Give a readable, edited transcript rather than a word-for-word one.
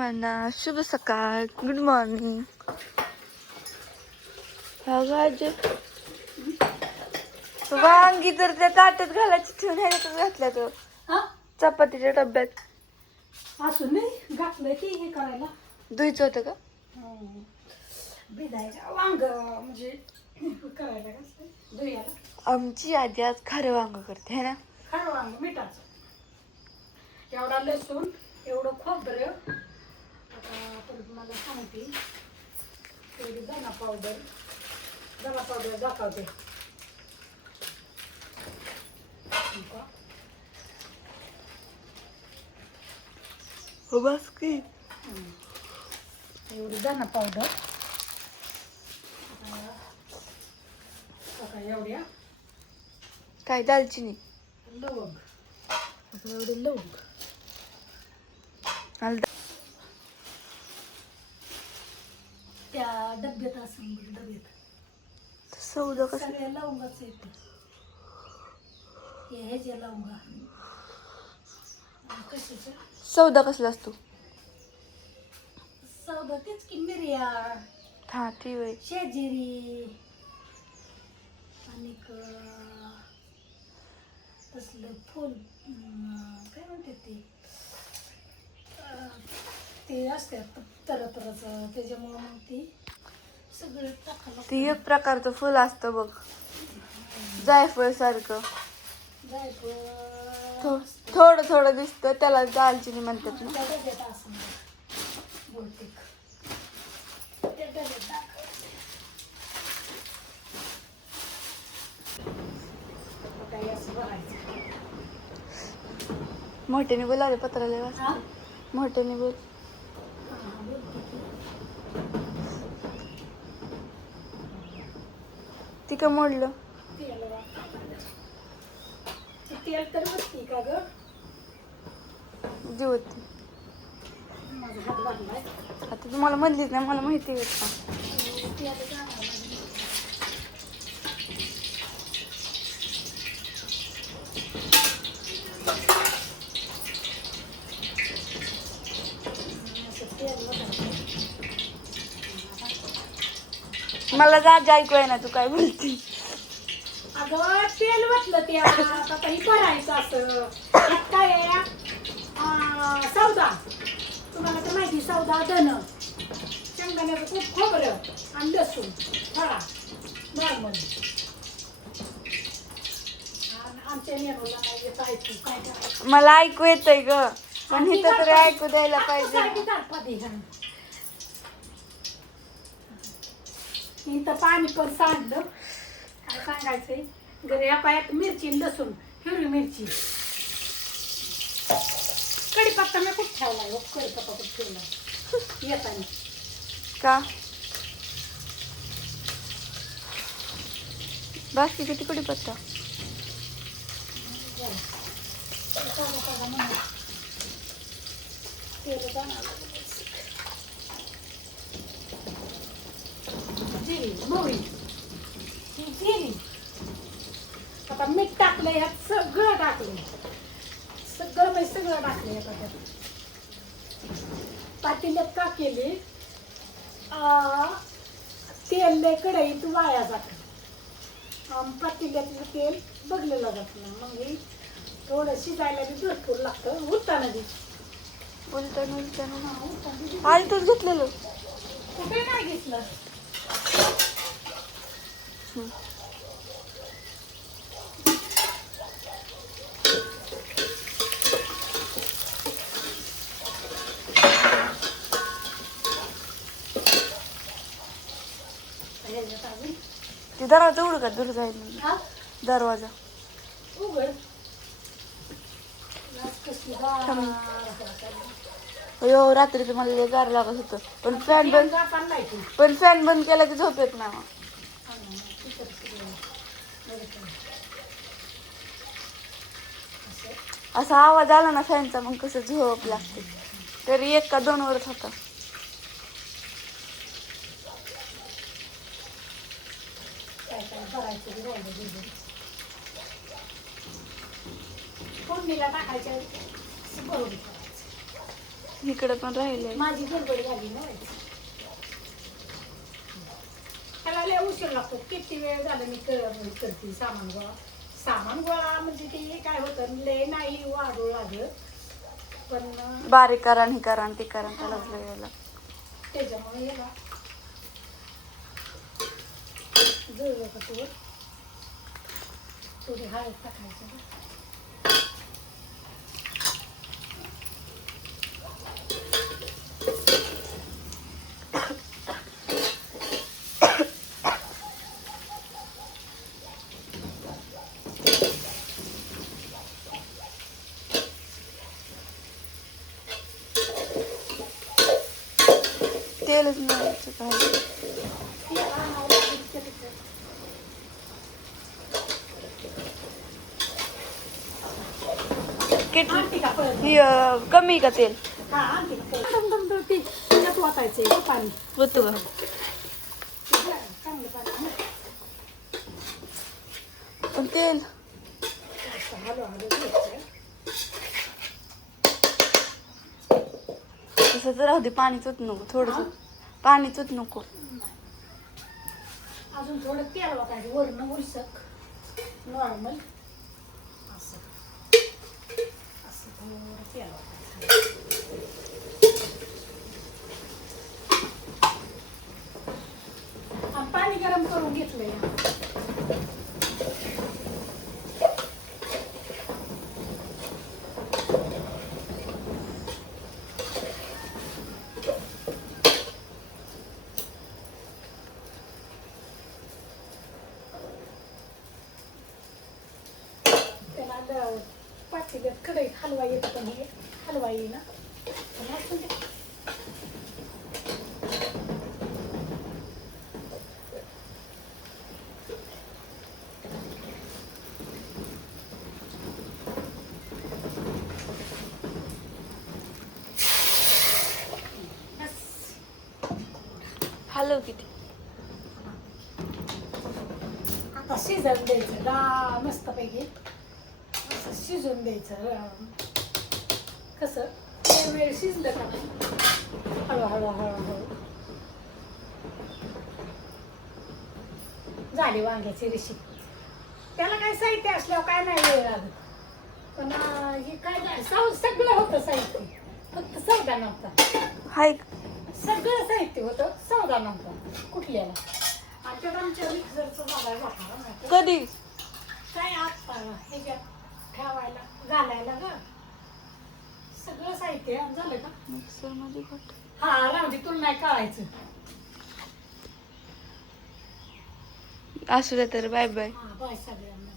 सर्वांना शुभ सकाळ, गुड मॉर्निंग. वांगी तर त्या ताटात घालायची ठेवून ह्याच्यातच घातल्या तो चपातीच्या डब्यात. असं नाही घातलंय ते हे करायला धुईचं होतं का? भिजायला वांग म्हणजे करायला घातलंय धुयाला. आमची आजी आज खारं वांग करते है ना. खरं वांग मिठाचं, एवढा लसूण, एवढं खोबरं. आता परत मला सांगते तेवढी धना पावडर दाखवते. हो बस की एवढी धना पावडर एवढ्या काय दालचिनी लवंग, एवढे लवंग त्या डब्यात असं डब्यात सौदा कसं सगळ्या लवंगाच येते. ह्याच्या लवंगा कशाच्या सौदा कसला असतो? सौदा तेच की मिरिया, हा ती वय शेजिरी आणि तसलं फुल काय म्हणते ते असतात तरतरचं, त्याच्यामुळं मग ती सगळं टाकायला. ती एक प्रकारचं फुल असतं बघ, जायफळ सारखं. जायफळ थोडं थोडं दिसतं, त्याला दालचिनी म्हणतात ना. त्या डब्यात असं बहुतेक त्या डब्यात टाकायचं. काही असं भरायचं. मोठ्याने बोल, आले पत्राला वाजता मोठ्याने बोल. ती का मोडलं? तेल तर बसती का ग? होती माझा हात भरलाय. आता तुम्हाला म्हणलीच नाही, मला माहिती आहे का. मला जाज ऐकू आहे ना, तू काय बोलती. अगं तेल म्हटलं ते आता ही भरायचं असं. यात काय आहे? सौदा, तुम्हाला तर माहिती, सौदा धन, शेंगदाण्याचं खूप खोबरं आणि लसूण थोडा नॉर्मल. आमच्या नेहमीला नाही येत ऐकू काय करायचं. मला ऐकू येतंय ग, पण इथं तरी ऐकू द्यायला पाहिजे. इथं पाणी पण सांडलं. काय सांगायचंय, घरी या पायात मिरची लसूण, हिरवी मिरची, कढीपत्ता मी कुठं ठेवलाय, कढीपत्ता कुठं ठेवलाय येताना का बाकी किती कढीपत्ता. आता मीठ टाकलं, यात सगळं टाकलं, सगळं म्हणजे सगळं टाकलं. यात पातेल्यात का केली, तेल लय कढईत वाया जातं, पातेल्यातलं तेल बघलेलं जात नाही. मग थोडं शिजायला बी भरपूर लागतं. उठताना बी उलटण आणि तूच घेतलेलं कुठे नाही घेतलं. ते दरवाजा उघड का, दूर जाईल दरवाजा उघड. हो, रात्रीचं मला लय गार लागत होतं, पण फॅन बंद केला की झोप येत ना. असा आवाज आला ना फॅनचा, मग कसं झोप लागते. तरी 1 का 2 वरच होता. फोडणीला टाकायच्या बरोबर करायचं. इकडे पण राहिले. माझी गडबड झाली ना. त्याला लय उशीर लागतो. किती वेळ झाला मी करते सामान गोळा. सामान गोळा म्हणजे ते काय होतं लय नाही वाढू लागत पण बारीक करा आणि करा आणि ती करा त्यालाच लय वेळ लागतो. त्याच्यामुळे याला जळलं का तुवर थोडी हळद टाकायची. तेलच नाही काय. आणते का परत? कमी का तेल हा आणते का परत? ते त्याच्यात वाटायचे पाणी होतो का? चांगलं पाणी पण तेल हळूहळू घ्यायचं. तसं तर राहू दे. पाणीच होत नको. थोडंसं पाणीच होत नको. अजून थोडं तेल वाटायचं वरण उलसक नॉर्मल असं असं थोडं तेल वाटायचं. आणि पाणी गरम करून घेतलंय. पातेल्यात कढईत हलवा येत पण हे हलवा येईना पण असं ते हलव किती. आता शिजवून द्यायचं मस्तपैकी असं शिजवून द्यायचं. कसं ते वेळ शिजलं का नाही हळूहळू हळूहळू झाली वांग्याची रेसिपी. त्याला काय साहित्य असल्यावर काय नाही वेळ लागत पण हे काय झालं सगळं होतं साहित्य फक्त सौदा नव्हता. हाय सगळं साहित्य होतं सौदा नव्हता कुठल्याला. आणि त्यात आमच्या मिक्सरचं झाला वापरा कधी काय आता ह्याच्यात ठेवायला घालायला ग सगळं साहित्य झालं का मिक्सर मध्ये हा राहू दे तुला नाही कळायचं. असू द्या तर. Bye bye. हा बाय सगळ्यांना.